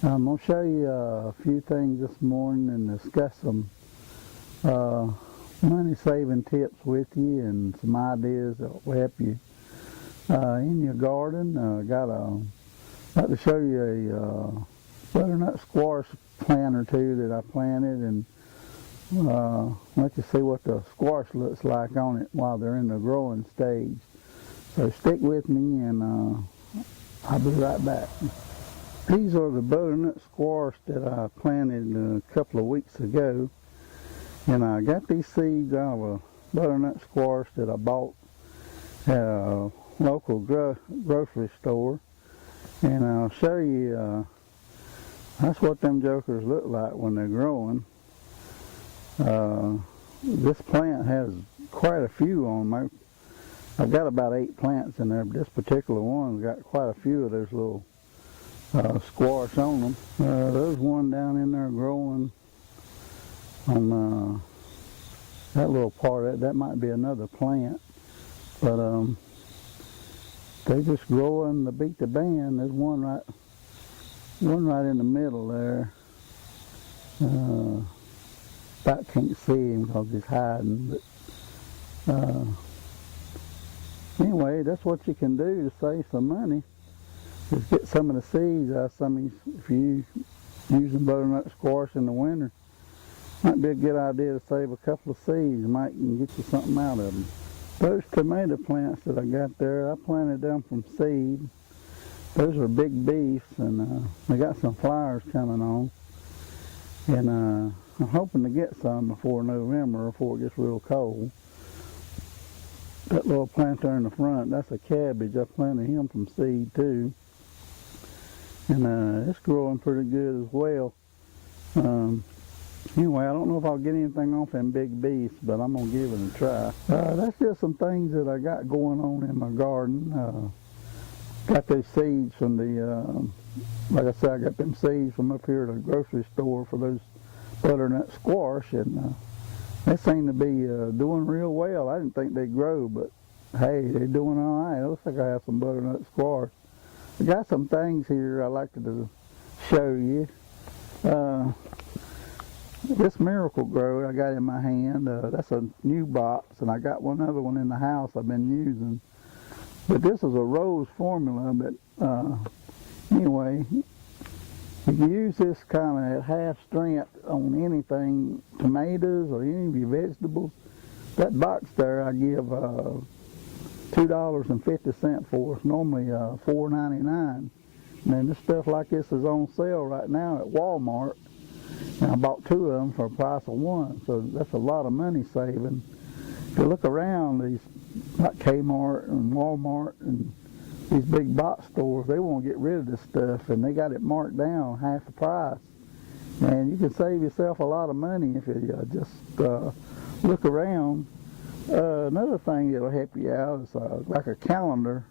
I'm going to show you a few things this morning and discuss some money saving tips with you and some ideas that will help you in your garden. I'd like to show you a butternut squash plant or two that I planted, and let you see what the squash looks like on it while they're in the growing stage. So stick with me and I'll be right back. These are the butternut squash that I planted a couple of weeks ago, and I got these seeds out of a butternut squash that I bought at a local grocery store, and I'll show you that's what them jokers look like when they're growing. This plant has quite a few on there. I've got about 8 plants in there, but this particular one's got quite a few of those little squash on them. There's one down in there growing on that little part. That might be another plant, but they just growing to beat the band. There's one right in the middle there. About can't see him because he's hiding, but anyway, that's what you can do to save some money. Just get some of the seeds out of some of these. If you using butternut squash in the winter, might be a good idea to save a couple of seeds. Might can get you something out of them. Those tomato plants that I got there, I planted them from seed. Those are big beefs, and they got some flowers coming on. And I'm hoping to get some before November, before it gets real cold. That little plant there in the front, that's a cabbage. I planted him from seed too. And it's growing pretty good as well. Anyway, I don't know if I'll get anything off them big beefs, but I'm going to give it a try. That's just some things that I got going on in my garden. Got those seeds from the, like I said, I got them seeds from up here at the grocery store for those butternut squash, and they seem to be doing real well. I didn't think they'd grow, but hey, they're doing all right. It looks like I have some butternut squash. I got some things here I'd like to show you. This Miracle Grow I got in my hand, that's a new box, and I got one other one in the house I've been using. But this is a rose formula, but anyway, if you use this kind of at half strength on anything, tomatoes or any of your vegetables, that box there I give $2.50 for. It's normally $4.99. And then this stuff like this is on sale right now at Walmart. And I bought 2 of them for a price of 1, so that's a lot of money saving. If you look around these, like Kmart and Walmart and these big box stores, they won't get rid of this stuff, and they got it marked down half the price. And you can save yourself a lot of money if you just look around. Another thing that'll help you out is like a calendar.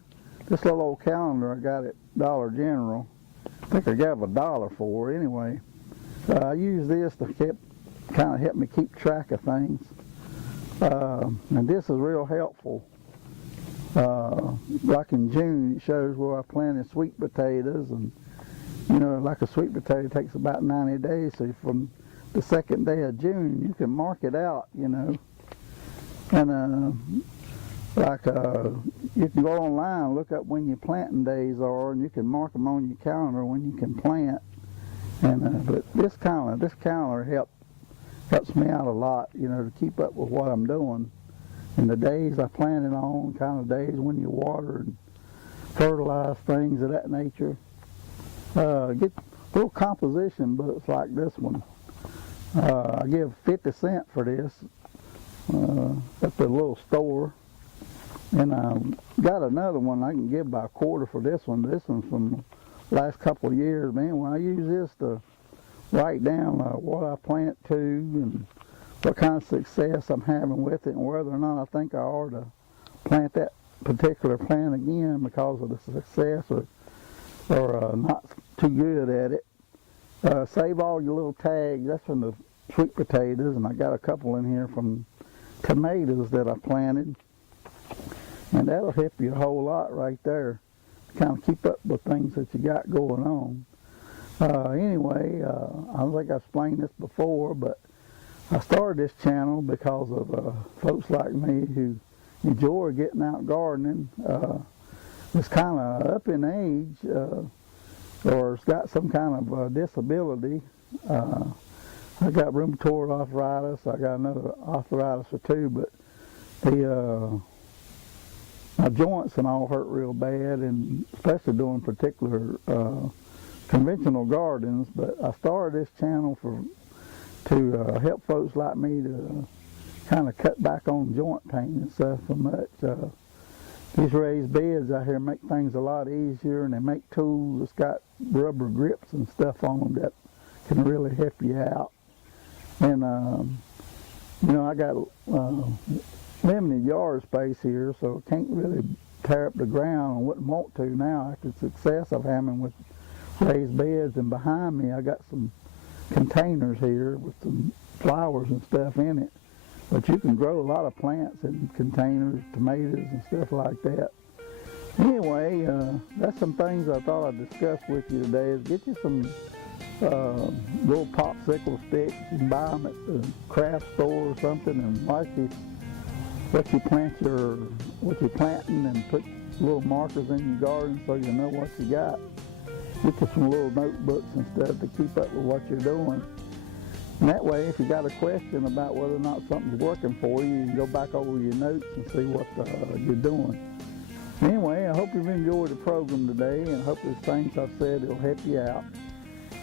This little old calendar I got at Dollar General. I think I got $1 for it anyway. I use this to kind of help me keep track of things. And this is real helpful. Like in June, it shows where I planted sweet potatoes, and you know, like a sweet potato takes about 90 days, so from the 2nd day of June you can mark it out, you know. And you can go online and look up when your planting days are, and you can mark them on your calendar when you can plant. And but this calendar helps me out a lot, you know, to keep up with what I'm doing. And the days I planted on, kind of days when you water and fertilize, things of that nature. Get little composition books like this one. I give 50 cents for this at the little store. And I got another one I can give by a quarter for this one. This one's from the last couple of years, man. When I use this to write down what I plant to and what kind of success I'm having with it, and whether or not I think I ought to plant that particular plant again because of the success or not too good at it. Save all your little tags. That's from the sweet potatoes, and I got a couple in here from tomatoes that I planted. And that'll help you a whole lot right there to kind of keep up with things that you got going on. Anyway, I don't think I explained this before, but I started this channel because of folks like me who enjoy getting out gardening. Was kind of up in age, or has got some kind of disability. I got rheumatoid arthritis. I got another arthritis or two, but my joints and all hurt real bad, and especially doing particular conventional gardens. But I started this channel to help folks like me to kind of cut back on joint pain and stuff so much. These raised beds out here make things a lot easier, and they make tools that's got rubber grips and stuff on them that can really help you out. And I got limited yard space here, so I can't really tear up the ground. I wouldn't want to now after the success I'm having with raised beds. And behind me I got some containers here with some flowers and stuff in it. But you can grow a lot of plants in containers, tomatoes and stuff like that. Anyway, that's some things I thought I'd discuss with you today. Is get you some little popsicle sticks. You can buy them at the craft store or something, and what you're planting, and put little markers in your garden so you know what you got. Get you some little notebooks and stuff to keep up with what you're doing. And that way, if you got a question about whether or not something's working for you, you can go back over your notes and see what you're doing. Anyway, I hope you've enjoyed the program today, and I hope these things I've said will help you out.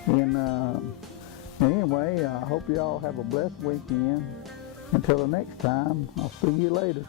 And anyway, I hope you all have a blessed weekend. Until the next time, I'll see you later.